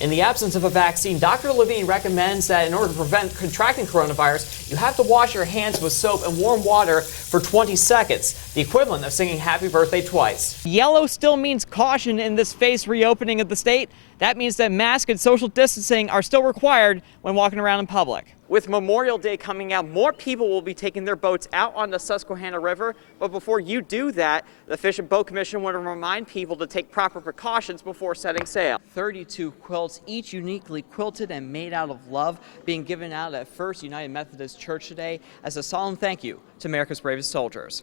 In the absence of a vaccine, Dr. Levine recommends that in order to prevent contracting coronavirus, you have to wash your hands with soap and warm water for 20 seconds, the equivalent of singing happy birthday twice. Yellow still means caution in this phased reopening of the state. That means that masks and social distancing are still required when walking around in public. With Memorial Day coming out, more people will be taking their boats out on the Susquehanna River. But before you do that, the Fish and Boat Commission want to remind people to take proper precautions before setting sail. 32 quilts, each uniquely quilted and made out of love, being given out at First United Methodist Church today as a solemn thank you to America's bravest soldiers.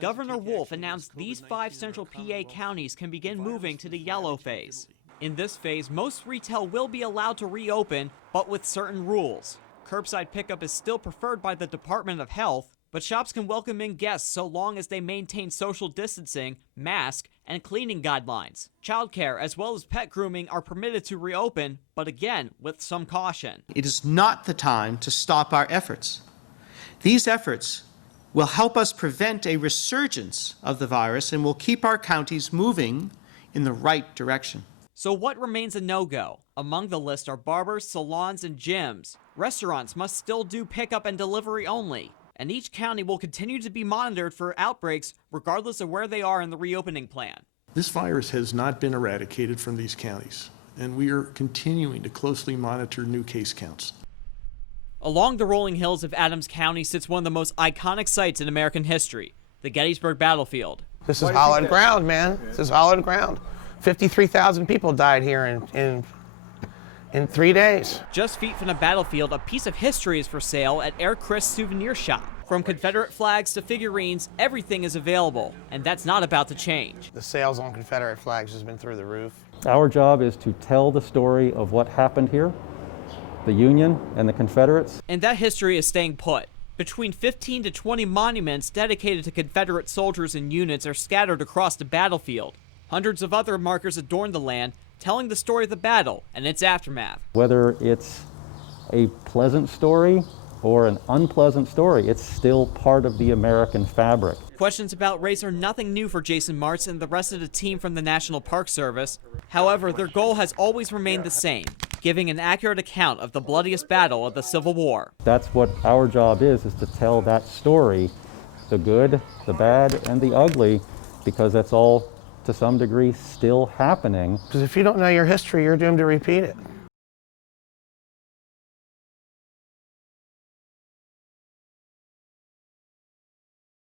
Governor Wolf announced these 5 central PA counties can begin moving to the yellow phase. In this phase, most retail will be allowed to reopen, but with certain rules. Curbside pickup is still preferred by the Department of Health, but shops can welcome in guests so long as they maintain social distancing, mask, and cleaning guidelines. Childcare as well as pet grooming are permitted to reopen, but again, with some caution. It is not the time to stop our efforts. These efforts will help us prevent a resurgence of the virus and will keep our counties moving in the right direction. So what remains a no-go? Among the list are barbers, salons, and gyms. Restaurants must still do pickup and delivery only. And each county will continue to be monitored for outbreaks regardless of where they are in the reopening plan. This virus has not been eradicated from these counties, and we are continuing to closely monitor new case counts. Along the rolling hills of Adams County sits one of the most iconic sites in American history, the Gettysburg Battlefield. This is hallowed ground, man. This is hallowed ground. 53,000 people died here in 3 days. Just feet from the battlefield, a piece of history is for sale at Air Chris Souvenir Shop. From Confederate flags to figurines, everything is available, and that's not about to change. The sales on Confederate flags has been through the roof. Our job is to tell the story of what happened here, the Union and the Confederates. And that history is staying put. Between 15 to 20 monuments dedicated to Confederate soldiers and units are scattered across the battlefield. Hundreds of other markers adorn the land, telling the story of the battle and its aftermath. Whether it's a pleasant story or an unpleasant story, it's still part of the American fabric. Questions about race are nothing new for Jason Martz and the rest of the team from the National Park Service. However, their goal has always remained the same, giving an accurate account of the bloodiest battle of the Civil War. That's what our job is to tell that story, the good, the bad, and the ugly, because that's all to some degree still happening. Because if you don't know your history, you're doomed to repeat it.